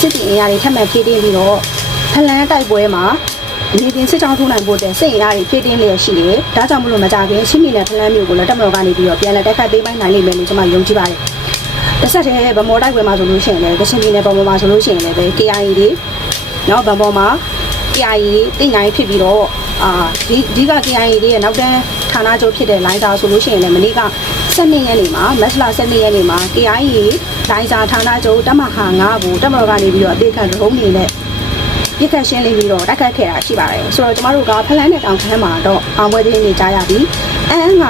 စစ်တီအင်အားတွေထပ်မံဖြည့်တင်းပြီးတော့ဖလန်းတိုက်ပွဲမှာနေတင်စစ်ကြောင်းထိုးနိုင်ဖို့တဲ့စစ်အင်အားတွေဖြည့်တင်းလျက်ရှိတယ်။ဒါကြောင့်မလို့မကြခင်ရှင်းမီနဲ့ဖလန်းမျိုးကိုလည်းတက်မတော်ကနေပြီးတော့ပြန်လည်တိုက်ခတ်ပေးပိုင်းနိုင်လိမ့်မယ်လို့ကျွန်မယုံကြည်ပါတယ်။တစ်ဆက်တည်းဗမော်တိုက်ပွဲမှာဆိုလို့ရှိရင်လည်းကချင်ပြည်နယ်ဗမော်မှာဆိုလို့ရှိရင်လည်းပဲ KIA တွေနော်ဗမော်မှာ KIA တိနိုင်ဖြစ်ပြီးတော့အာဒီဒီက KIA တွေရဲ့နောက်တန်းဌာနချုပ်ဖြစ်တဲ့လိုင်းစာဆိုလို့ရှိရင်လည်းမနေ့က12ရက်နေ့မှာမက်စလာ12ရက်နေ့မှာ KIA လိုင်းစာဌာနချုပ်တမဟာ9ကိုတက်မတော်ကနေပြီးတော့အသေးခံဒရုန်းနေနဲ့ပြစ်ခတ်ရှင်းလင်းပြီးတော့တိုက်ခတ်ခဲ့တာရှိပါတယ်ဆိုတော့ကျမတို့ကဖလန်းနဲ့တောင်ခမ်းမှာတော့အောင်ပွဲသတင်းတွေကြားရပြီးအန်းက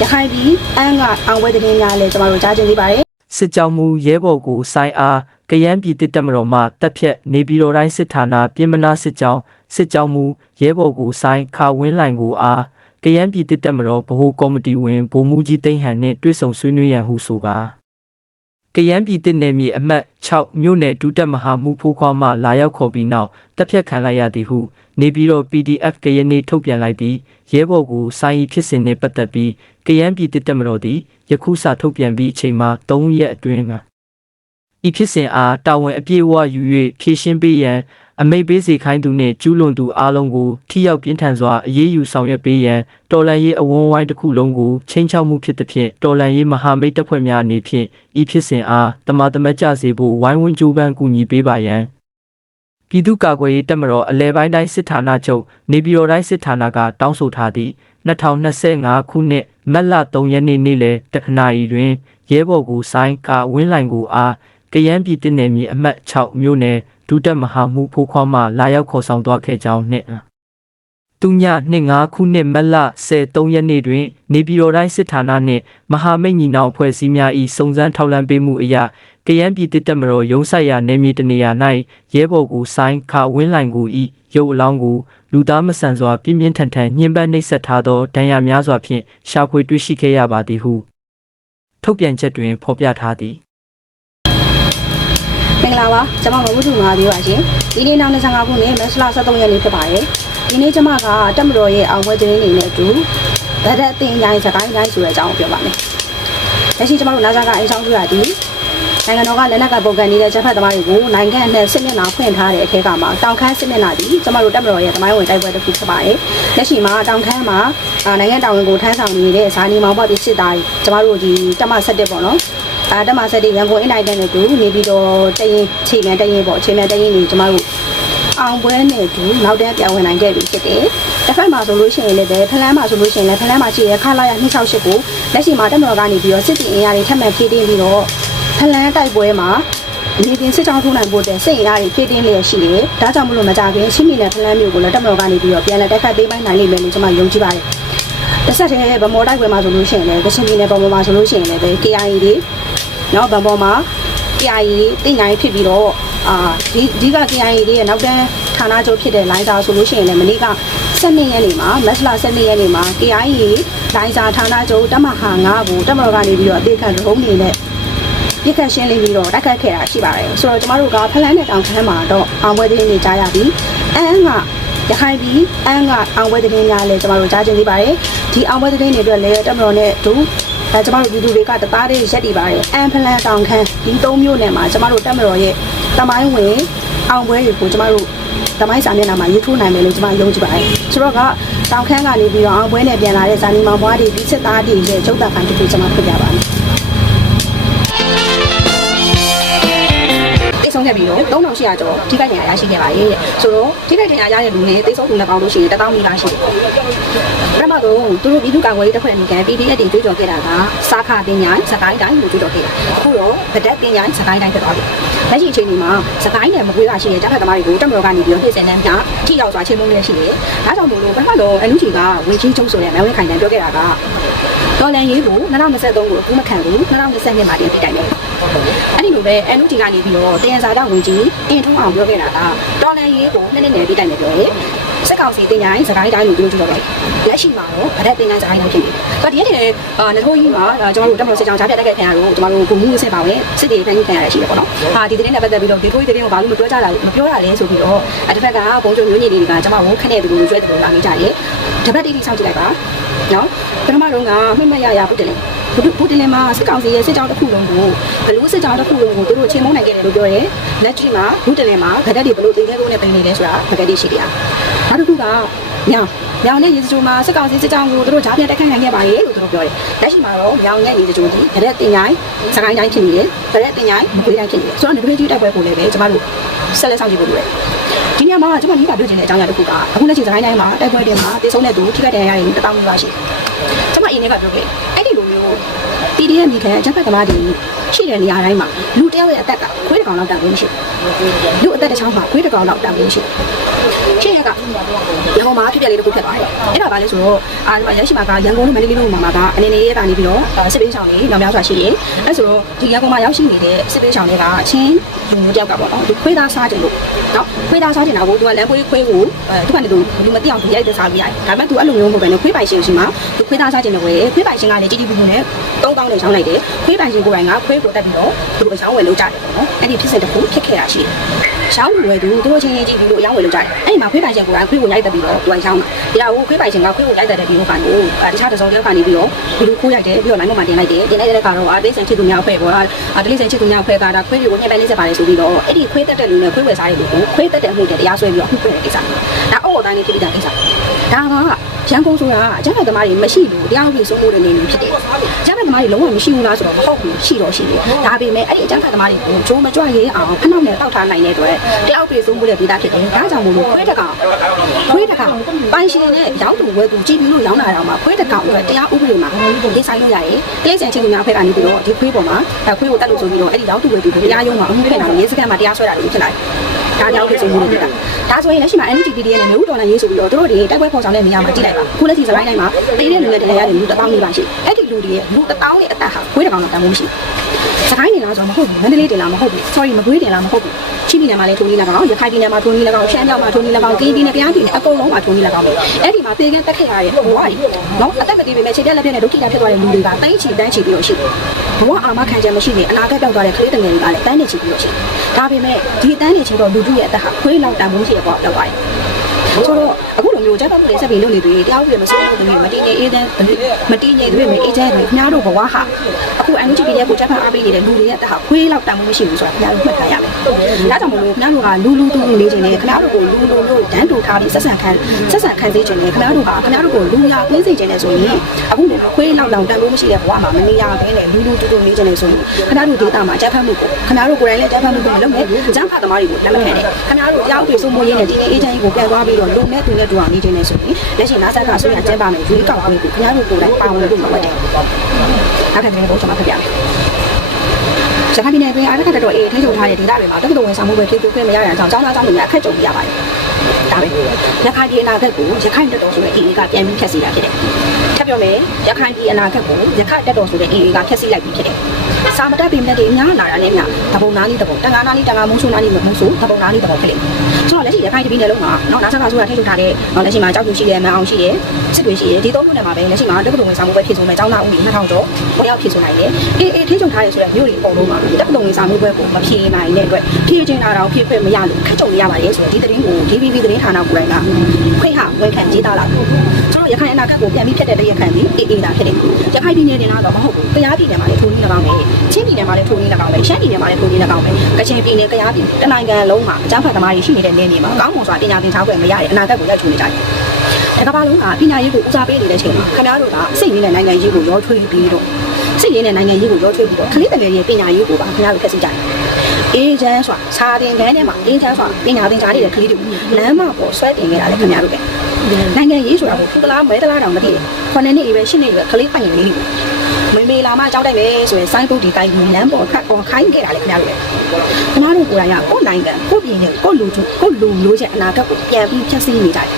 ရခိုင်ပြည်အန်းကအောင်ပွဲသတင်းများလည်းကျမတို့ကြားချင်သေးပါတယ်စစ်ကြောင်းမူရဲဘော်ကိုစိုင်းအားကရန်ပြည်တစ်တက်မတော်မှတက်ဖြတ်နေပြည်တော်တိုင်းစစ်ဌာနပြင်မနာစစ်ကြောင်းစစ်ကြောင်းမူရဲဘော်ကိုစိုင်းခါဝင်းလိုင်ကိုအားကရန်ပြည်တစ်တက်မတော်ဗဟိုကော်မတီဝင်ဗိုလ်မှူးကြီးသိန်းဟန်နှင့်တွေ့ဆုံဆွေးနွေးရန်ဟုဆိုကာ ကရန်ပြည်တစ်နယ်မြေအမှတ်6မြို့နယ်ဒုတက်မဟာမှုဖိုးခွားမှလာရောက်ခေါ်ပြီးနောက်တက်ဖြတ်ခံလိုက်ရသည်ဟုနေပြည်တော် PDF ကရန်နေထုတ်ပြန်လိုက်ပြီးရဲဘော်ကိုစိုင်းဤဖြစ်စဉ်နှင့်ပတ်သက်ပြီးကရန်ပြည်တစ်တက်မတော်သည်ယခုစထုတ်ပြန်ပြီးအချိန်မှာ3ရက်အတွင်းကဤဖြစ်စဉ်အားတာဝန်အပြည့်အဝယူ၍ဖြည့်ရှင်းပေးရန် အမိတ်ပေးစေခိုင်းသူနှင့်ကျူးလွန်သူအားလုံးကိုထိရောက်ပြင်းထန်စွာအရေးယူဆောင်ရွက်ပေးရန်တော်လှန်ရေးအဝန်းဝိုင်းတစ်ခုလုံးကိုချိန်ချောက်မှုဖြစ်သဖြင့်တော်လှန်ရေးမဟာမိတ်တပ်ဖွဲ့များအနေဖြင့်ဤဖြစ်စဉ်အားတမတမတ်ကြစေဖို့ဝိုင်းဝန်းကြိုးပမ်းကူညီပေးပါရန်ပြည်သူ့ကာကွယ်ရေးတပ်မတော်အလဲပိုင်းတိုင်းစစ်ဌာနချုပ်နေပြည်တော်တိုင်းစစ်ဌာနကတောင်းဆိုထားသည့်2025ခုနှစ်မတ်လ3ရက်နေ့နေ့လယ်တခနာရီတွင်ရဲဘော်ကိုစိုင်းကဝင်းလိုင်ကိုအားကရန်ပြည်တင်နယ်မြေအမှတ်6မြို့နယ် ဒုတက်မဟာမှုဖိုးခွားမှလာရောက်ခေါ်ဆောင်သွားခဲ့ကြောင်းနှင့်သူည25ခုနှစ်မတ်လ13ရက်နေ့တွင်နေပြည်တော်တိုင်းစစ်ဌာနနှင့်မဟာမိတ်ညီနောင်အဖွဲ့အစည်းများ၏စုံစမ်းထောက်လှမ်းပေးမှုအရကရန်ပြည်တစ်တက်မတော်ရုံးဆိုင်ရာနယ်မြေတနေရာ၌ရဲဘော်ကိုစိုင်းခဝင်းလိုင်ကို၏ရုပ်အလောင်းကိုလူသားမဆန်စွာပြင်းပြင်းထန်ထန်ညှဉ်းပန်းနှိပ်စက်ထားသောဒဏ်ရာများစွာဖြင့်ရှာဖွေတွေ့ရှိခဲ့ရပါသည်ဟုထုတ်ပြန်ချက်တွင်ဖော်ပြထားသည်မ င်္ဂလာပါကျွန်မမဟုတ်သူငါပြောပါရှင်ဒီနေ့နောက်25ခုနှစ်မတ်လ23ရက်နေ့ဖြစ်ပါတယ်ဒီနေ့ကျွန်မကတက်မတော်ရဲ့အောင်ပွဲသတင်းတွေနဲ့အတူဗဒတ်တင်ကြိုင်စကိုင်းတိုင်းဆိုတဲ့အကြောင်းကိုပြောပါမယ်လက်ရှိကျွန်မတို့နာဇာကအိမ်ဆောင်ပြရသည်နိုင်ငံတော်ကလက်နက်ကပုံကန်နေတဲ့ချက်ဖက်သမားတွေကိုနိုင်ငံနဲ့စစ်မျက်နှာဖွင့်ထားတဲ့အထက်ကမှာတောင်ခမ်းစစ်မျက်နှာဒီကျွန်မတို့တက်မတော်ရဲ့သမိုင်းဝင်တိုက်ပွဲတစ်ခုဖြစ်ပါတယ်လက်ရှိမှာတောင်ခမ်းမှာအာနိုင်ငံတာဝန်ကိုထမ်းဆောင်နေတဲ့ဇာနီမောင်ပေါ်ပြစစ်သားကြီးကျွန်မတို့ဒီတက်မဆက်တက်ပေါ့နော် အာတက်မဆက်တဲ့ရန်ကုန်အင်တိုင်းတဲ့နဲ့တူနေပြီးတော့တရင်ချိန်မြန်တရင်ပေါ့ချိန်မြန်တရင်နေကျမတို့အောင်ပွဲနဲ့တူနောက်တန်းပြောင်းဝင်နိုင်ခဲ့ပြီဖြစ်တယ်။တစ်ဖက်မှာဆိုလို့ရှိရင်လည်းပဲဖလန်းမှာဆိုလို့ရှိရင်လည်းဖလန်းမှာရှိတဲ့ခလာရ268ကိုလက်ရှိမှာတက်မတော်ကနေပြီးတော့စစ်တီအင်အားတွေထပ်မံဖြည့်တင်းပြီးတော့ဖလန်းတိုက်ပွဲမှာနေတင်စစ်ကြောင်းထိုးနိုင်ဖို့တဲ့စစ်အင်အားတွေဖြည့်တင်းလျက်ရှိတယ်။ဒါကြောင့်မလို့မကြခင်ရှင်းမီနဲ့ဖလန်းမျိုးကိုလည်းတက်မတော်ကနေပြီးတော့ပြန်လည်တိုက်ခတ်ပေးပိုင်းနိုင်လိမ့်မယ်လို့ကျွန်မယုံကြည်ပါတယ်။ တစ်ဆက်တည်းဗမော်တိုက်ပွဲမှာဆိုလို့ရှိရင်လည်းကချင်ပြည်နယ်ဗမော်မှာဆိုလို့ရှိရင်လည်းပဲ KIA တွေနော်ဗန်ပေါ်မှာ KIA တိနိုင်ဖြစ်ပြီးတော့အာဒီဒီက KIA တွေရဲ့နောက်တန်းဌာနချုပ်ဖြစ်တဲ့လိုင်းစာဆိုလို့ရှိရင်လည်းမနေ့က12ရက်နေ့မှာမက်စလာ12ရက်နေ့မှာ KIA လိုင်းစာဌာနချုပ်တမဟာ9ကိုတက်မတော်ကနေပြီးတော့အသေးခံဒရုန်းနေနဲ့ပြစ်ခတ်ရှင်းလင်းပြီးတော့တိုက်ခတ်ခဲ့တာရှိပါတယ်ဆိုတော့ကျမတို့ကဖလန်းနဲ့တောင်ခမ်းမှာတော့အောင်ပွဲသတင်းတွေကြားရပြီးအန်းကရခိုင်ပြည်အန်းကအောင်ပွဲသတင်းများလည်းကျမတို့ကြားချင်သေးပါတယ် ဒီအောင်ပွဲသတင်းတွေအတွက်လည်းတက်မတော်နဲ့ဒူအဲကျမတို့ပြည်သူတွေကတသားလေးရက်တည်ပါတယ်အန်ဖလန်တောင်ခမ်းဒီသုံးမျိုးနဲ့မှာကျမတို့တက်မတော်ရဲ့တမိုင်းဝင်အောင်ပွဲတွေကိုကျမတို့တမိုင်းစာမျက်နှာမှာရေးထိုးနိုင်မယ်လို့ကျမယုံကြည်ပါတယ်ဆိုတော့ကတောင်ခမ်းကနေပြီးတော့အောင်ပွဲနဲ့ပြန်လာတဲ့ဇာနီမောင်ဘွားတွေဒီစစ်သားတွေရဲ့ချုပ်တာခံတစ်ခုကျမပြပြပါမယ် တိတ်ဆုံးခဲ့ပြီးတော့3800ကျော်ထိခိုက်ဒဏ်ရာရရှိခဲ့ပါရဲ့ဆိုတော့ထိခိုက်ဒဏ်ရာရတဲ့လူနဲ့တိတ်ဆုံးသူနဲ့ပေါင်းလို့ရှိရင်1000မိသားရှိတယ်ပထမဆုံးသူတို့ပြည်သူ့ကာကွယ်ရေးတပ်ဖွဲ့အနေနဲ့ PDF တွေကြွေးကြော်ခဲ့တာကစာခတင်ညာစကိုင်းတိုင်းလို့ကြွေးကြော်ခဲ့တာအခုတော့ဗဒက်တင်ညာစကိုင်းတိုင်းဖြစ်သွားပြီလက်ရှိအချိန်ဒီမှာစကိုင်းနယ်မကွေးတာရှိတဲ့တပ်ဖက်သမားတွေကိုတပ်မတော်ကနေပြီးတော့ပြည်စင်နှမ်းပြထိရောက်စွာချင်းမုန်းနေရှိတယ်ဒါကြောင့်မို့လို့ပထမတော့အလူကြီးကဝင်ချင်းချုံဆိုတဲ့မဲဝဲခိုင်တန်ပြောခဲ့တာကဒေါ်လန်ရေးကို2023ကိုအခုမခံဘူး2022မှာတည်ပြီးတိုင်တယ် အဲ့ဒီလိုပဲအလူကြီးကနေပြီးတော့တင်ရစာတော့ဝင်ကြီးအင်ထုံးအောင်ပြောခဲ့တာကဒေါ်လန်ရေးကိုနှစ်နှစ်နယ်ပြီးတိုင်တယ်ပြောရဲစက်ကောင်စီတင်ညာစကိုင်းတိုင်းလို့ပြောကြည့်တော့တယ်လက်ရှိမှာတော့ဗဒက်တင်ညာစကိုင်းတိုင်းဖြစ်နေတယ်ဒါဒီရက်တည်းအာနထိုးကြီးမှာကျွန်တော်တို့တက်မလို့စစ်ကြောင်ကြားပြတ်တက်ခဲ့ခံရတော့ကျွန်တော်တို့ဘုံမှုစစ်ပါပဲစစ်တွေတိုင်းခံရရရှိတယ်ပေါ့နော်ဟာဒီသတင်းနဲ့ပတ်သက်ပြီးတော့ဒီထိုးကြီးသတင်းကိုဘာလို့မပြောကြတာလဲမပြောရလဲဆိုပြီးတော့တစ်ဖက်ကဘုံကျုံမျိုးညီတွေကကျွန်မဝန်းခနဲ့တူလို့ကျွဲတူလာနေကြတယ်တပတ်တိတိစောင့်ကြည့်လိုက်ပါနော်ပထမတော့ကမှတ်မှတ်ရရဟုတ်တယ်လေ ဘုဒ္ဓဘုဒ္ဓလင်မှာစစ်ကောင်စီရဲ့စစ်ကြောင်းတစ်ခုလုံးကိုဘလူးစစ်ကြောင်းတစ်ခုလုံးကိုသူတို့ချင်းမုန်းနိုင်ခဲ့တယ်လို့ပြောတယ်လက်ရှိမှာဘုဒ္ဓလင်မှာဗဒတ်တွေဘလို့တင်ခဲ့ကုန်နဲ့တင်နေလဲဆိုတာဗကက်တွေရှိတယ်နောက်တစ်ခုကမြောင်မြောင်နဲ့ရေစကြိုမှာစစ်ကောင်စီစစ်ကြောင်းကိုသူတို့ဂျားပြန်တက်ခန့်နိုင်ခဲ့ပါတယ်လို့သူတို့ပြောတယ်လက်ရှိမှာတော့မြောင်နဲ့ရေစကြိုဒီဗဒတ်တင်ញိုင်းစကိုင်းတိုင်းဖြစ်နေတယ်ဗဒတ်တင်ញိုင်းမကွေးတိုင်းဖြစ်နေတယ်ဆိုတော့ WG တိုက်ပွဲကိုလည်းပဲကျမတို့ဆက်လက်ဆောင်ကြည့်ဖို့လိုတယ်ဒီညမှာကျမလေးကပြောချင်တဲ့အကြောင်းအရာတစ်ခုကအခုလက်ရှိစကိုင်းတိုင်းမှာတိုက်ပွဲတွေမှာတည်ဆုံးတဲ့သူထိခိုက်ဒဏ်ရာရရင်တပေါင်းမျိုးပါရှိတယ်ကျမအရင်ကပြောခဲ့အဲ့ဒီလိုမျိုး PDF မိခင်အကြက်ဖက်သမားတွေရှိတဲ့နေရာတိုင်းမှာလူတယောက်ရဲ့အသက်ကခွေးတစ်ကောင်လောက်တောင်ဝင်ရှိတယ်လူအသက်တစ်ချောင်းမှာခွေးတစ်ကောင်လောက်တောင်ဝင်ရှိတယ်ရှင်းရ ကရန်ကုန်မှာဖြစ်ပျက်လေးတစ်ခုဖြစ်သွားတယ်အဲ့ဒါပါလဲဆိုတော့အာဒီမှာရရှိမှာကရန်ကုန်နဲ့မန္တလေးတို့မှာကအနေနဲ့ရကနေပြီးတော့စစ်ပေးဆောင်တွေညောင်များစွာရှိတယ်အဲ့ဆိုတော့ဒီရန်ကုန်မှာရောက်ရှိနေတဲ့စစ်ပေးဆောင်တွေကချင်းလူမျိုးတယောက်ကပေါ့နော်ဒီခွေးသားစားတယ်လို့နော်ခွေးသားစားတယ်တော့သူကလမ်းခွေးခွေးကိုအဲသူကနေသူလူမသိအောင်ဒီရိုက်တဲ့စားပြရတယ်ဒါပေမဲ့သူအဲ့လိုမျိုးမဟုတ်ဘဲနဲ့ခွေးပိုင်ရှင်ရှိမှာသူခွေးသားစားတယ်လို့ပဲခွေးပိုင်ရှင်ကလည်းជីជីပူပူနဲ့3000နဲ့ရောင်းလိုက်တယ်ခွေးပိုင်ရှင်ကိုယ်တိုင်ကခွေးကိုတက်ပြီးတော့သူတို့ရောင်းဝယ်လုပ်ကြတယ်ပေါ့နော်အဲ့ဒီဖြစ်စဉ်တစ်ခုဖြစ်ခဲ့တာရှိတယ်ရောင်းဝယ်သူသူတို့ချင်းချင်းကြည့်ပြီးတော့ရောင်းဝယ်လုပ်ကြတယ်အဲ့ဒီမှာခွေးပိုင်ရှင်ကိုယ်တိုင်ခွေးကိုရိုက်တက်ပြီးတော့သူကရောင်းတာဒါကခွေးပိုင်ရှင်ကခွေးကိုရိုက်တက်တဲ့ပြီးတော့ကနေတခြားတစ်စုံတစ်ယောက်ကနေပြီးတော့ဒီလိုခိုးရိုက်တယ်ပြီးတော့လိုင်းပေါ်မှာတင်လိုက်တယ်တင်လိုက်တဲ့အခါတော့အာတိတ်ဆန်ချစ်သူများဖွဲ့ပေါ့အာတိတ်ဆန်ချစ်သူများဖွဲ့ကဒါခွေးတွေကိုညှက်ပိုင်းလေးစက်ပါတယ်ဆိုပြီးတော့အဲ့ဒီခွေးတက်တဲ့လူနဲ့ခွေးဝယ်စားတဲ့လူကိုခွေးတက်တဲ့အမှုတွေတရားစွဲပြီးတော့အခုခွေးတဲ့ကိစ္စဒါအော်အတိုင်းလေးဖြစ်ပြီးသားကိစ္စဒါက ရန်ကုန်ဆိုတာအကြမ်းဖက်သမားတွေမရှိဘူးတရားဥပဒေစိုးမိုးတဲ့နေနေဖြစ်တယ်အကြမ်းဖက်သမားတွေလုံးဝမရှိဘူးလားဆိုတော့မဟုတ်ဘူးရှိတော့ရှိတယ်ဒါပေမဲ့အဲ့ဒီအကြမ်းဖက်သမားတွေကိုဂျုံမကြွရဲအောင်ဖနှောက်နဲ့တောက်ထားနိုင်တဲ့အတွက်တရားဥပဒေစိုးမိုးတဲ့ဒေသဖြစ်တယ်ဒါကြောင့်မို့လို့ခွေးတကောင်ခွေးတကောင်ပိုင်ရှင်နဲ့ရောင်းသူဝယ်သူကြည့်ပြီးလို့ရောင်းလာတာမှာခွေးတကောင်အတွက်တရားဥပဒေမှာရေးဆိုင်လို့ရတယ်တိရစ္ဆာန်ချင်းသူများဖွဲ့ကနေပြီးတော့ဒီခွေးပေါ်မှာခွေးကိုတတ်လို့ဆိုပြီးတော့အဲ့ဒီရောင်းသူဝယ်သူကိုတရားရုံးမှာအမှုဖြစ်လာရေးစခန်းမှာတရားစွဲတာတွေဖြစ်လာတယ် ဒါကြောင့်ဒီစုံမှုတွေတာဒါဆိုရင်လက်ရှိမှာ NGPD ရဲ့မျိုးတော်နဲ့ရေးဆိုပြီးတော့တို့တွေတိုက်ပွဲဖော်ဆောင်တဲ့နေရာမှာကြည့်လိုက်ပါခုလက်ရှိစပိုင်းတိုင်းမှာတိတဲ့လူနဲ့တရားရတယ်လူတစ်ပေါင်းနေပါရှိအဲ့ဒီလူတွေရဲ့လူတစ်ပေါင်းနဲ့အသက်ဟာခွေးတစ်ကောင်တော့တန်ဖို့မရှိစကိုင်း နေလားဆိုတော့မဟုတ်ဘူးမန္တလေးတင်လားမဟုတ်ဘူး sorry မကွေးတင်လားမဟုတ်ဘူးချင်းပြည်နယ်မှာလည်းထုံးကြီး၎င်းရခိုင်ပြည်နယ်မှာထုံးကြီး၎င်းရှမ်းမြောက်မှာထုံးကြီး၎င်းကင်းပြည်နယ်ကြားပြည်နယ်အကုန်လုံးမှာထုံးကြီး၎င်းပဲအဲ့ဒီမှာပေကန်းတက်ခဲ့ရတဲ့ဘဝကြီးနော်အသက်ကတည်းကပဲခြေပြက်လက်ပြက်နဲ့ဒုက္ခိတာဖြစ်သွားတဲ့လူတွေကတိုင်းချီတန်းချီပြီးတော့ရှိတယ်ဘဝအာမခံချက်မရှိနေအနာဂတ်ပြောက်သွားတဲ့ကလေးတငယ်တွေကလည်းတန်းနေချီပြီးတော့ရှိတယ်ဒါပေမဲ့ဒီတန်းနေချီတော့လူတို့ရဲ့အသက်ဟာခွေးလောက်တန်ဖို့ရှိရပေါ့လောက်သွားတယ်ဆိုတော့အခုလို မျိုးဂျက်ပတ်မှုတွေဆက်ပြီးလုပ်နေသေးတယ်တရားဥပဒေမစိုးဘူးတွေမတည်ငြိမ်အေးတဲ့မတည်ငြိမ်တွေမအေးချမ်းတွေခင်ဗျားတို့ဘဝဟာအခု NGP ရဲ့ကိုဂျက်ပတ်အားပေးနေတဲ့လူတွေရဲ့အသက်ဟာခွေးလောက်တန်ဖို့မရှိဘူးဆိုတာခင်ဗျားတို့မှတ်ထားရမယ်ဒါကြောင့်မလို့ခင်ဗျားတို့ကလူလူတူတူနေခြင်းနဲ့ခင်ဗျားတို့ကိုလူလူလို့တန်းတူထားပြီးဆက်ဆံခံဆက်ဆံခံစေခြင်းနဲ့ခင်ဗျားတို့ဟာခင်ဗျားတို့ကိုလူရခွေးစေခြင်းနဲ့ဆိုရင်အခုလိုခွေးလောက်လောက်တန်ဖို့မရှိတဲ့ဘဝမှာမနေရဘဲနဲ့လူလူတူတူနေခြင်းနဲ့ဆိုရင်ခင်ဗျားတို့ဒေတာမှာဂျက်ပတ်မှုကိုခင်ဗျားတို့ကိုယ်တိုင်လည်းဂျက်ပတ်မှုကိုလုပ်မယ်ဂျမ်ဖတ်သမားတွေကိုလက်မခံနဲ့ခင်ဗျားတို့ရောက်ပြီဆိုမိုးရင်းနဲ့ဒီနေ့အေဂျင့်ကြီးကိုပြန်သွားပြီးတော့လုံနဲ့သူနဲ့တူအောင်နေခြင်းနဲ့ဆိုရင်လက်ရှိနာဆက်ကဆိုရင်ကျန်းပါမယ်ရွေးကောက်ပွဲကိုခင်ဗျားတို့ကိုယ်တိုင်ပါဝင်လို့မဟုတ်တယ်။နောက်ထပ်လည်းဘုရားမှာပြပြမယ်။ရခိုင်ပြည်နယ်တွင်အားရခတ်တော်အေးထိချုပ်ထားတဲ့ဒေသတွေမှာတက္ကသိုလ်ဝင်ဆောင်မှုပဲဖြစ်ဖြစ်ခွင့်မရတဲ့အကြောင်းကျောင်းသားကျောင်းသူများအခက်ကြုံရပါတယ်။ဒါပဲ။ရခိုင်ပြည်အနာဂတ်ကိုရခိုင်တက်တော်ဆိုတဲ့အေးကပြန်ပြီးဖြတ်စီတာဖြစ်တယ်။ ထပ်ပြောမယ်ရခိုင်ပြည်အနာဂတ်ကိုရခိုင်တက်တော်ဆိုတဲ့အေးကဖြတ်စီလိုက်ပြီးဖြစ်တယ်။စာမတက်ပေမဲ့တည်းများလာတာနဲ့များတပုံနာလေးတပုံတန်ငါနာလေးတန်ငါမုံဆူနာလေးမုံဆူတပုံနာလေးတပုံဖြစ်လိမ့်မယ်။ဆိုတော့လက်ရှိရခိုင်ပြည်နယ်လုံးမှာနော်နာဆာကဆိုတာထိချုပ်ထားတဲ့နော်လက်ရှိမှာကြောက်သူရှိတယ်မန်အောင်ရှိတယ်စစ်တွေရှိတယ်ဒီသုံးခုနဲ့မှာပဲလက်ရှိမှာတက္ကသိုလ်ဝင်ဆောင်မှုပဲဖြစ်ဆုံးမဲ့ကျောင်းသားဦးရေ2000ကျော်ဝင်ရောက်ဖြစ်ဆုံးနိုင်တယ်အေးအေးထိချုပ်ထားတယ်ဆိုတဲ့မျိုးတွေအကုန်လုံးမှာတက္ကသိုလ်ဝင်ဆောင်မှုပဲကိုမဖြေနိုင်တဲ့အတွက်ဖြေချင်းတာတော့ဖြေခွင့်မရလို့ခက်ကြုံရပါတယ်ဆိုတော့ဒီသတင်းကို DVB သတင်းဌာနကိုယ်တိုင်ကခွင့်ဟဝန်ခံကြေးသားလာတယ်ကျွန်တော်ရခိုင်အနာဂတ်ကိုပြန်ပြီးဖြတ်တဲ့တရခန့်ဒီအေးအေးတာဖြစ်တယ်ရခိုင်ပြည်နယ်တင်လာတော့မဟုတ်ဘူးတရားပြည်နယ်မှာလည်းထိုးနေ၎င်းပဲချင်းပြည်နယ်မှာလည်းထိုးနေ၎င်းပဲရှမ်းပြည်နယ်မှာလည်းထိုးနေ၎င်းပဲကချင်ပြည်နယ်ကယားပြည်တနိုင်ငံလုံးမှာအကြမ်းဖက်သမားတွေရှိနေတဲ့နေနေမှာကောင်းမွန်စွာပညာသင်ကြားခွင့်မရတဲ့အနာဂတ်ကိုရိုက်ထူနေကြတယ်တကဘာလုံးကပညာရေးကိုဦးစားပေးနေတဲ့အချိန်မှာခင်ဗျားတို့ကစိတ်ရင်းနဲ့နိုင်ငံရေးကိုရောထွေးပြီးတော့စိတ်ရင်းနဲ့နိုင်ငံရေးကိုရောထွေးပြီးတော့ခလေးတငယ်ရဲ့ပညာရေးကိုပါခင်ဗျားတို့ဖျက်ဆီးကြတယ်အေးချမ်းစွာစာတင်ခန်းထဲမှာအေးချမ်းစွာပညာသင်ကြားနေတဲ့ကလေးတွေကိုလမ်းမပေါ်ဆွဲတင်နေတာလေခင်ဗျားတို့ပဲ နိုင်ငံရေးဆိုတာကိုကုသလားမဲသလားတောင်မသိဘူးခொနှစ်နှစ်အရွယ်ရှစ်နှစ်အရွယ်ကလေးပိုင်ငယ်လေးတွေမေမေလာမကြောက်တိုက်မယ်ဆိုရင်စိုင်းပုတ်ဒီတိုင်းလမ်းပေါ်ခတ်ပေါ်ခိုင်းခဲ့တာလေခင်ဗျားတို့ပဲခင်ဗျားတို့ကိုယ်တိုင်ကကိုယ်နိုင်ငံကိုယ်ပြည်နယ်ကိုယ်လူထုကိုယ်လူမျိုးချက်အနာဂတ်ကိုပြန်ပြီးဖျက်ဆီးနေကြတယ်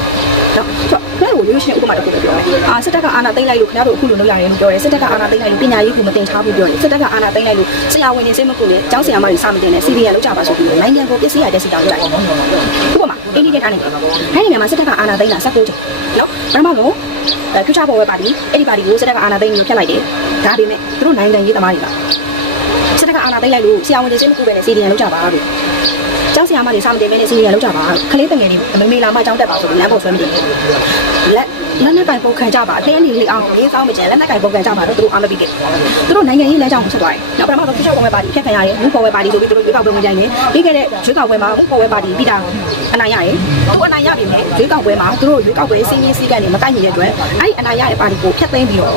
နော်ဆိုတော့ကိုရိုးရှင်းဥပမာတစ်ခုပြောမယ်အာစစ်တပ်ကအာဏာသိမ်းလိုက်လို့ခင်ဗျားတို့အခုလိုလုပ်ရတယ်လို့ပြောတယ်စစ်တပ်ကအာဏာသိမ်းလိုက်လို့ပညာရေးကိုမတင်ထားဘူးပြောတယ်စစ်တပ်ကအာဏာသိမ်းလိုက်လို့ဆရာဝန်တွေစိတ်မကူနဲ့ကျောင်းဆရာမတွေစာမတင်နဲ့ CBN လောက်ကြပါဆိုပြီးနိုင်ငံကိုပစ္စည်းရတဲ့စစ်တောင်းကြတယ်ဥပမာအင်းဒီတဲ့အနေနဲ့အဲ့ဒီနေရာမှာစစ်တပ်ကအာဏာသိမ်းတာ16ကျော်နော်ပထမဆုံးအဲခရချဘော်ဝဲပါတီအဲ့ဒီပါတီကိုစစ်တပ်ကအာဏာသိမ်းလို့ဖျက်လိုက်တယ်ဒါပေမဲ့သူတို့နိုင်ငံရေးသမားတွေကစစ်တပ်ကအာဏာသိမ်းလိုက်လို့ဆရာဝန်တွေစိတ်မကူပဲနဲ့ CBN လောက်ကြပါလို့ ကျောင်းဆရာမတွေစာမတင်မဲနဲ့ CBN လောက်ကြပါခလေးတငယ်တွေမမေလာမကျောင်းတက်ပါဆိုပြီးလမ်းပေါ်ဆွဲမတင်ဘူးလက်လက်နက်ကင်ပုတ်ခံကြပါလျှက်နေလေးအောင်လေးဆောင်မကျန်လက်နက်ကင်ပုတ်ခံကြပါတော့သူတို့အားမပြီးခဲ့သူတို့နိုင်ငံရေးလမ်းကြောင်းကိုဆက်သွားတယ်နောက်ပထမဆုံးသူချုပ်ပေါ်မဲ့ပါတီဖျက်ခံရတယ်လူပေါ်ဝဲပါတီဆိုပြီးသူတို့ရွေးကောက်ပွဲဝင်ကြတယ်ပြီးခဲ့တဲ့ရွေးကောက်ပွဲမှာလူပေါ်ဝဲပါတီပြီးတာအနိုင်ရတယ်သူအနိုင်ရပြီမဲ့ရွေးကောက်ပွဲမှာသူတို့ရွေးကောက်ပွဲစီးရင်းစည်းကမ်းတွေမကိုက်ညီတဲ့အတွက်အဲ့ဒီအနိုင်ရတဲ့ပါတီကိုဖျက်သိမ်းပြီးတော့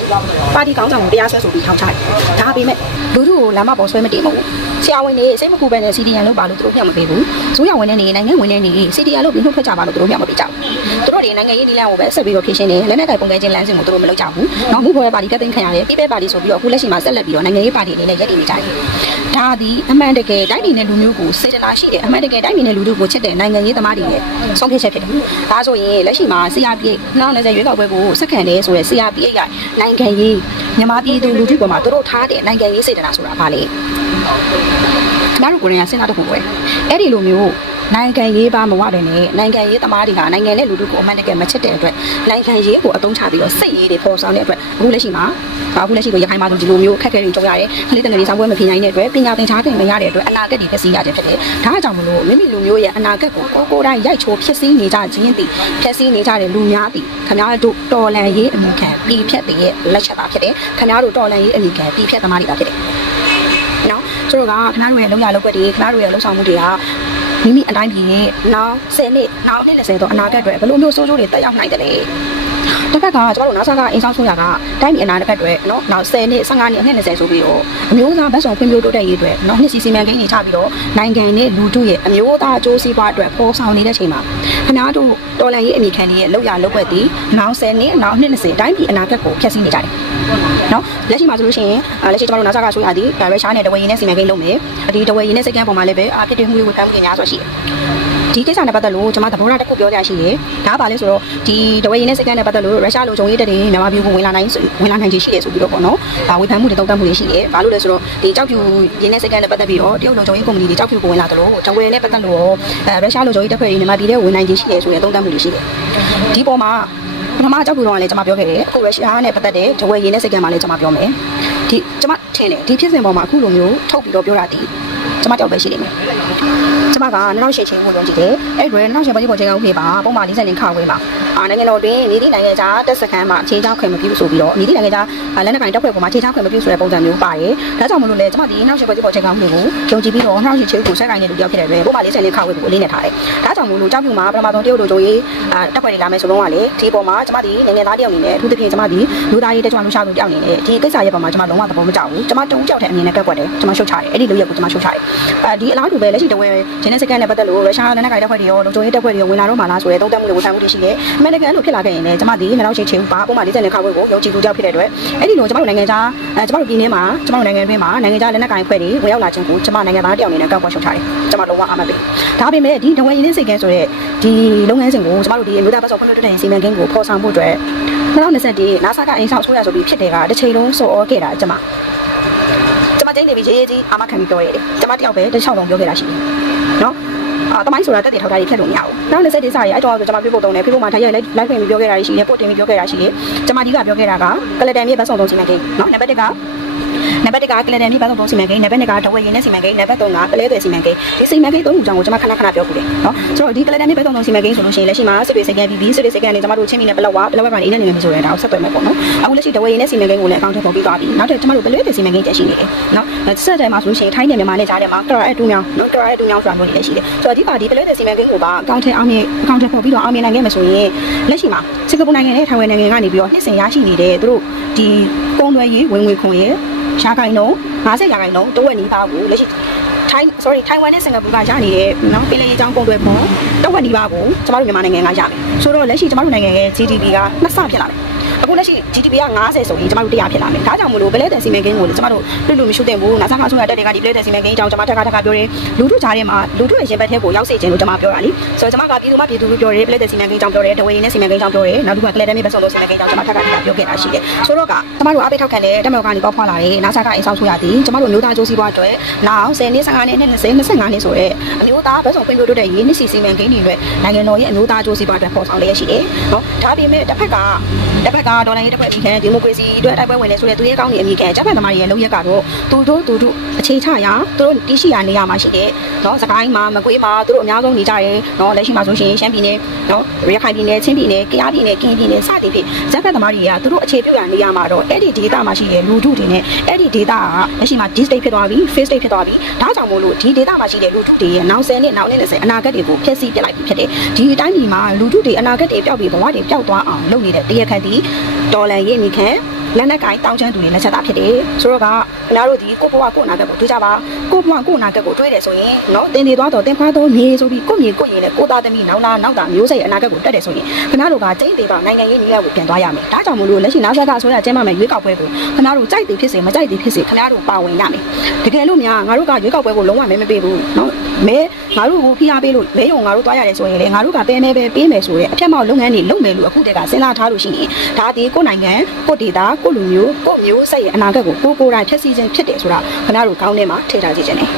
ပါတီကောင်းဆောင်ကိုတရားစွဲဆိုပြီးထောင်ချတယ်ဒါပေမဲ့လူထုကိုလမ်းမပေါ်ဆွဲမတည်မဟုတ်ဘူးဆရာဝန်တွေစိတ်မကူပဲနဲ့ CDN လို့ပါလို့သူတို့ညှောက်မပေးဘူးဇိုးရဝန်တဲ့နေနိုင်ငံဝန်တဲ့နေ CDN လို့ပြီးနှုတ်ထွက်ကြပါလို့သူတို့ညှောက်မပေးကြဘူးသူတို့တွေနိုင်ငံရေးနည်းလမ်းကိုပဲဆက်ပြီးတော့ဖြည့်ရှင်းနေလက်နက်ကင်ပုံကဲချင်းလမ်းစဉ်ကိုသူတို့မလုပ်ကြဘူး။နောက်မှုပေါ်ရဲ့ပါတီကသိမ်းခံရတယ်ပြည်ပပါတီဆိုပြီးတော့အခုလက်ရှိမှာဆက်လက်ပြီးတော့နိုင်ငံရေးပါတီအနေနဲ့ရပ်တည်နေကြတယ်။ဒါသည်အမှန်တကယ်တိုင်းပြည်နဲ့လူမျိုးကိုစေတနာရှိတယ်အမှန်တကယ်တိုင်းပြည်နဲ့လူထုကိုချစ်တဲ့နိုင်ငံရေးသမားတွေရဲ့ဆုံးဖြတ်ချက်ဖြစ်တယ်။ဒါဆိုရင်လက်ရှိမှာ CRPH နောက်လည်းရွေးကောက်ပွဲကိုစက္ကန့်တယ်ဆိုရယ် CRPH ကနိုင်ငံရေးမြန်မာပြည်သူလူထုပေါ်မှာသူတို့ထားတဲ့နိုင်ငံရေးစေတနာဆိုတာဘာလဲ။ကျွန်တော်တို့ကိုယ်တိုင်ကစဉ်းစားတော့ပုံပဲ။အဲ့ဒီလိုမျိုး နိုင်ငံရေးပါမဝပဲနဲ့နိုင်ငံရေးသမားတွေကနိုင်ငံနဲ့လူထုကိုအမှန်တကယ်မချစ်တဲ့အတွက်နိုင်ငံရေးကိုအသုံးချပြီးတော့စိတ်ရေးတွေပေါ်ဆောင်တဲ့အတွက်အခုလက်ရှိမှာအခုလက်ရှိကိုရခိုင်မှာဆိုဒီလိုမျိုးခက်ခဲတွေကြုံရတယ်ခလေးတငယ်တွေဆောင်ပွဲမဖြစ်နိုင်တဲ့အတွက်ပညာသင်ကြားခွင့်မရတဲ့အတွက်အနာဂတ်တွေဖြစ်စီရတယ်ဖြစ်တယ်ဒါကြောင့်မလို့မိမိလူမျိုးရဲ့အနာဂတ်ကိုကိုကိုတိုင်းရိုက်ချိုးဖြစ်စည်းနေကြခြင်းတည်ဖြစ်စည်းနေကြတဲ့လူများတည်ခင်ဗျားတို့တော်လန်ရေးအမိခံပြည်ဖြတ်တဲ့ရဲ့လက်ချက်ပါဖြစ်တယ်ခင်ဗျားတို့တော်လန်ရေးအမိခံပြည်ဖြတ်သမားတွေပါဖြစ်တယ်နော်ဆိုတော့ကခင်ဗျားတို့ရဲ့လုံရလောက်ွက်တွေခင်ဗျားတို့ရဲ့လုံဆောင်မှုတွေက မိမိအတိုင်းပြည်ရဲ့နောက်10နှစ်နောက်နှစ်20တော့အနာဂတ်တွေဘယ်လိုမျိုးစိုးစိုးတွေတက်ရောက်နိုင်တယ်လဲ တစ်ခါကကျွန်တော်တို့ NASA ကအင်ဆောင်ဆိုရကတိုင်းပြည်အနာဂတ်တွေနော်နောက်10နှစ်15နှစ်အနှစ်20ဆိုပြီးတော့အမျိုးသားဗတ်ဆောင်ဖွံ့ဖြိုးတိုးတက်ရေးအတွက်နော်နှစ်စီစီမံကိန်းတွေချပြီးတော့နိုင်ငံနဲ့လူထုရဲ့အမျိုးသားအကျိုးစီးပွားအတွက်ပေါ်ဆောင်နေတဲ့ချိန်မှာခင်ဗျားတို့တော်လန်ရေးအမိခံတွေရဲ့လောက်ရလောက်ွက်သည်နောက်10နှစ်နောက်နှစ်20တိုင်းပြည်အနာဂတ်ကိုဖျက်ဆီးနေကြတယ်နော်လက်ရှိမှာဆိုလို့ရှိရင်အာလက်ရှိကျွန်တော်တို့ NASA ကဆိုရသည်ရုရှားနဲ့တဝယ်ရင်းနဲ့စီမံကိန်းလုပ်မယ်ဒီတဝယ်ရင်းနဲ့စိတ်ကန်းပေါ်မှာလည်းပဲအဖြစ်တည်မှုတွေဝေဖန်မှုတွေများစွာရှိတယ်ဒီကိစ္စနဲ့ပတ်သက်လို့ကျွန်မသဘောထားတစ်ခုပြောကြရှိတယ်ဒါကဘာလဲဆိုတော့ဒီတဝယ်ရင်းနဲ့စိတ်ကန်းနဲ့ပတ်သက်လို့ရုရှားလူဂျုံရေးတက်တွေမြန်မာပြည်ကိုဝင်လာနိုင်ဝင်လာနိုင်ခြေရှိတယ်ဆိုပြီးတော့ပေါ့နော်ဒါဝေဖန်မှုတွေတုံ့တက်မှုတွေရှိတယ်ဘာလို့လဲဆိုတော့ဒီကြောက်ဖြူရင်းနဲ့စိတ်ကန်းနဲ့ပတ်သက်ပြီးတော့တရုတ်လူဂျုံရေးကုမ္ပဏီတွေကြောက်ဖြူကိုဝင်လာတယ်လို့တဝယ်နဲ့ပတ်သက်လို့အဲရုရှားလူဂျုံရေးတက်ဖွဲ့တွေမြန်မာပြည်ထဲဝင်နိုင်ခြေရှိတယ်ဆိုရင်တုံ့တက်မှုတွေရှိတယ်ဒီပေါ်မှာပထမကြောက်ဖြူတော့လည်းကျွန်မပြောခဲ့တယ်အခုရုရှားနဲ့ပတ်သက်တဲ့တဝယ်ရင်းနဲ့စိတ်ကန်းမှာလည်းကျွန်မပြောမယ်ဒီကျွန်မထင်တယ်ဒီဖြစ်စဉ်ပေါ်မှာအခုလိုမျိုးထုတ်ပြီးတော့ပြောတာဒီကျွန်မတယောက်ပဲရှိနေမယ်ကျွန်မက2008ချိန်ကိုယုံကြည်တယ်အဲ့ဒီ2008ပိုင်းပေါ်ချိန်ကဥပဒေပါပုံမှန်40ခါဝေးမှာအာ နိုင်ငံတော်တွင်နေသည့်နိုင်ငံခြားတက်စခန်းမှာအခြေချခွင့်မပြုဆိုပြီးတော့နေသည့်နိုင်ငံခြားလက်နက်ကင်တပ်ဖွဲ့ပေါ်မှာအခြေချခွင့်မပြုဆိုတဲ့ပုံစံမျိုးပါတယ်ဒါကြောင့်မလို့လေကျွန်မဒီ2008ပိုင်းပေါ်ချိန်ကဥပဒေကိုယုံကြည်ပြီးတော့2008ချိန်ကိုဆက်ကိုင်းနေလူတယောက်ဖြစ်တဲ့အတွက်ပုံမှန်40ခါဝေးကိုအလေးနဲ့ထားတယ်ဒါကြောင့်မလို့ကြောက်ပြူမှာပထမဆုံးတရုတ်တို့ကြိုးရေးအာတပ်ဖွဲ့တွေလာမယ်ဆိုတော့ကလေဒီပေါ်မှာကျွန်မဒီနိုင်ငံသားတယောက်အနေနဲ့အထူးသဖြင့်ကျွန်မဒီလူသားရေးတက်ကြွလူရှာသူတယောက်အနေနဲ့ဒီကိစ္စရဲ့ပေါ်မှာကျွန်မလုံးဝသဘောမကျဘူးကျွန်မတုံးကြောက်တဲ့အမြင်နဲ့ကပ်ကွက်တယ်ကျွန်မရှုတ်ချတယ်အဲ့ဒီလူရက်ကိုကျွန်မရှုတ်ချတယ်အဲဒီအလားတူပဲလက်ရှိတဝဲဂျင်းနဲ့စကန်နဲ့ပတ်သက်လို့ရုရှားလက်နက်ကိုင်တပ်ဖွဲ့တွေရောလုံခြုံရေးတပ်ဖွဲ့တွေရောဝင်လာတော့မှလားဆိုရဲသုံးသပ်မှုတွေဝန်ခံမှုတွေရှိတယ်အမေရိကန်လို့ဖြစ်လာခဲ့ရင်လည်းကျွန်မဒီနောက်ချိန်ချိန်ပါပုံမှန်40နဲ့ခါခွင့်ကိုယုံကြည်သူကြောက်ဖြစ်တဲ့အတွက်အဲ့ဒီလိုကျွန်မတို့နိုင်ငံခြားအဲကျွန်မတို့ပြည်နယ်မှာကျွန်မတို့နိုင်ငံတွင်းမှာနိုင်ငံခြားလက်နက်ကိုင်ဖွဲ့တွေဝင်ရောက်လာခြင်းကိုကျွန်မနိုင်ငံသားတယောက်အနေနဲ့ကောက်ကွက်ရှုတ်ချတယ်ကျွန်မလုံးဝအားမပေးဒါပေမဲ့ဒီတဝဲရင်းစိတ်ကန်းဆိုတဲ့ဒီလုပ်ငန်းစဉ်ကိုကျွန်မတို့ဒီအမျိုးသားပတ်စောဖွံ့ဖြိုးတိုးတက်ရေးစီမံကိန်းကိုဖော်ဆောင်ဖို့အတွက်2021 NASA ကအိမ်ဆောင်ဆိုရဆိုပြီးဖြစ်တယ်ကတစ်ချိန်လုံးစော်ဩခဲ့တာကျွန်မကျွန်မကျင်းနေပြီးရေးရေးကြီးအာမခံပြီးပြောရတယ်ကျွန်မတယောက်ပဲတစ်ချောင်းလုံးပြောခဲ့တာရှိတယ်နော်အာ တမိုင်းဆိုတာတက်တည်ထောက်ထားရေးဖြတ်လို့မရဘူး။နောက်20ဒေသကြီးအဲ့တော့ကျွန်မပြဖို့တုံးတယ်ပြဖို့မှာထိုင်ရိုက်လိုက်လိုက်ခွင့်ပြီးပြောခဲ့တာရှိတယ်ပို့တင်ပြီးပြောခဲ့တာရှိတယ်။ကျွန်မဒီကပြောခဲ့တာကကလတန်မြေဘတ်ဆောင်သုံးစီမံကိန်းနော်နံပါတ်1က နံပါတ်1ကကလတန်မြေဘတ်ဆောင်သုံးစီမံကိန်းနံပါတ်2ကဒဝဲရင်နဲ့စီမံကိန်းနံပါတ်3ကကလဲသွယ်စီမံကိန်းဒီစီမံကိန်းသုံးခုကြောင့်ကိုကျွန်မခဏခဏပြောခုတယ်နော်ဆိုတော့ဒီကလတန်မြေဘတ်ဆောင်သုံးစီမံကိန်းဆိုလို့ရှိရင်လက်ရှိမှာစစ်တွေစကန်ပြီးပြီးစစ်တွေစကန်နေကျွန်မတို့ချင်းမီနဲ့ဘလောက်ဝဘလောက်ဝကနေနေနေမယ်ဆိုရင်ဒါကိုဆက်သွယ်မယ်ပေါ့နော်အခုလက်ရှိဒဝဲရင်နဲ့စီမံကိန်းကိုလည်းအကောင့်ထဲပေါ်ပြီးသွားပြီနောက်တော့ကျွန်မတို့ဘလဲသွယ်စီမံကိန်းတက်ရှိနေတယ်နော်ဆက်တယ်မှာဆိုလို့ရှိရင်ထိုင်းနဲ့မြန်မာနဲ့ကြားထဲမှာကရာအတူမြောင်းနော်ကရာအတူမြောင်းဆိုတာမျိုးတွေလည်းရှိတယ်ဆိုတော့ဒီပါဒီဘလဲသွယ်စီမံကိန်းကိုပါအကောင့်ထဲအောင်မြင်အကောင့်ထဲပေါ်ပြီးတော့အောင်မြင်နိုင်ခဲ့မယ်ဆိုရင်လက်ရှိမှာစင်ကာပူနိုင်ငံနဲ့ထိုင်ဝမ်နိုင်ငံကနေပြီးတော့နှစ်စဉ်ရရှိနေတဲ့သူတို့ဒီပုံသွဲရေးဝင်ငွေခွန်ရဲ့ ရှားကိုင်းတော့50ရာခိုင်နှုန်းတိုးဝက်နီးပါးကိုလက်ရှိထိုင်း sorry ထိုင်ဝမ်နဲ့စင်ကာပူကရနေတဲ့နော်ပင်လယ်ရေးကြောင်းပုံသွဲဖို့တော့ဝက်နီးပါးကိုကျမတို့မြန်မာနိုင်ငံကရမယ်ဆိုတော့လက်ရှိကျမတို့နိုင်ငံရဲ့ GDP ကနှစ်ဆဖြစ်လာမယ် အခုလက်ရှိ GDP က90ဆိုရင်ကျမတို့100ဖြစ်လာမယ်ဒါကြောင့်မလို့ဘလဲတန်စီမံကိန်းကိုလည်းကျမတို့လွတ်လွတ်မရှိသင့်ဘူးနာဆာခါဆိုရတက်တွေကဒီဘလဲတန်စီမံကိန်းအကြောင်းကျမထက်ခါထက်ခါပြောတယ်လူထုကြားထဲမှာလူထုရဲ့ရင်ဘတ်ထဲကိုရောက်စေခြင်းလို့ကျမပြောတာလीဆိုတော့ကျမကပြည်သူမှပြည်သူလို့ပြောတယ်ဘလဲတန်စီမံကိန်းအကြောင်းပြောတယ်ဒဝေရင်နဲ့စီမံကိန်းအကြောင်းပြောတယ်နောက်တစ်ခုကကလက်တမီဘက်ဆုံးလို့စီမံကိန်းအကြောင်းကျမထက်ခါထက်ခါပြောခဲ့တာရှိတယ်ဆိုတော့ကကျမတို့အားပေးထောက်ခံတဲ့တက်မော်ကနေပေါက်ဖွာလာတယ်နာဆာခအိမ်ဆောင်ဆိုရသည်ကျမတို့မျိုးသားအကျိုးစီးပွားအတွက်နောက်10နှစ်15နှစ်20 25နှစ်ဆိုတော့အမျိုးသားဘက်ဆုံးဖွံ့ဖြိုးတိုးတက်ရေးနှစ်စီစီမံကိန်းတွေအတွက်နိုင်ငံတော်ရဲ့အမျိုးသားအကျိုးစီးပွားအတွက်ပေါ်ဆောင်လျက်ရှိတယ်နော်ဒါပေမဲ့တစ်ဖက်ကတစ်ဖက်ကဒေါ်လာရေးတစ်ဖွဲ့အမိခံဒီမိုကရေစီအတွက်တိုက်ပွဲဝင်နေဆိုတဲ့သူရဲ့ကောင်းနေအမိခံဂျပန်သမားတွေရဲ့လုံရက်ကတော့တူတို့တူတို့အခြေချရာသူတို့တရှိရာနေရာမှာရှိတဲ့နော်စကိုင်းမှာမကွေးမှာသူတို့အများဆုံးနေကြတယ်နော်လက်ရှိမှာဆိုရှင်ရှမ်းပြည်နယ်နော်ရခိုင်ပြည်နယ်ချင်းပြည်နယ်ကယားပြည်နယ်ကင်းပြည်နယ်စသည်ဖြင့်ဂျပန်သမားတွေကသူတို့အခြေပြုရာနေရာမှာတော့အဲ့ဒီဒေသမှာရှိတဲ့လူထုတွေနဲ့အဲ့ဒီဒေသကလက်ရှိမှာ D state ဖြစ်သွားပြီ face state ဖြစ်သွားပြီဒါကြောင့်မို့လို့ဒီဒေသမှာရှိတဲ့လူထုတွေရဲ့နောက်10နှစ်နောက်နှစ်20အနာဂတ်တွေကိုဖျက်ဆီးပြစ်လိုက်ပြီဖြစ်တယ်ဒီအတိုင်းပြည်မှာလူထုတွေအနာဂတ်တွေပျောက်ပြီးဘဝတွေပျောက်သွားအောင်လုပ်နေတဲ့တရားခံဒီဒေါ်လန်ရေးမိခံလက်နက်ကင်တောင်းချမ်းသူတွေလက်ချက်သားဖြစ်တယ်ဆိုတော့ကခင်ဗျားတို့ဒီကိုဘဝကိုအနာဂတ်ကိုတွေးကြပါကိုဘဝကိုအနာဂတ်ကိုတွေးတယ်ဆိုရင်နော်တင်တည်သွားတော့တင်ဖားတော့မြေဆိုပြီးကိုမြေကိုရင်နဲ့ကိုသားသမီးနောက်လာနောက်တာမျိုးဆက်ရဲ့အနာဂတ်ကိုတက်တယ်ဆိုရင်ခင်ဗျားတို့ကကျိန်းသေးပါနိုင်ငံရေးနည်းလမ်းကိုပြန်သွားရမယ်ဒါကြောင့်မို့လို့လက်ရှိနာဆာကအစိုးရကျင်းပမယ်ရွေးကောက်ပွဲကိုခင်ဗျားတို့ကြိုက်တယ်ဖြစ်စေမကြိုက်တယ်ဖြစ်စေခင်ဗျားတို့ပါဝင်ရမယ်တကယ်လို့များငါတို့ကရွေးကောက်ပွဲကိုလုံးဝမဲမပေးဘူးနော်မဲ ငါတို့ကိုဖိအားပေးလို့မဲယုံငါတို့သွားရတယ်ဆိုရင်လေငါတို့ကပဲမဲပဲပေးမယ်ဆိုရဲအဖြတ်မောက်လုပ်ငန်းတွေလုပ်မယ်လို့အခုတည်းကစဉ်းစားထားလို့ရှိရင်ဒါဒီကိုယ်နိုင်ငံကိုဒေတာကိုလူမျိုးကိုမျိုးဆက်ရဲ့အနာဂတ်ကိုကိုကိုယ်တိုင်ဖျက်ဆီးခြင်းဖြစ်တယ်ဆိုတာခင်ဗျားတို့ကောင်းထဲမှာထည့်ထားကြည့်ခြင်းနဲ့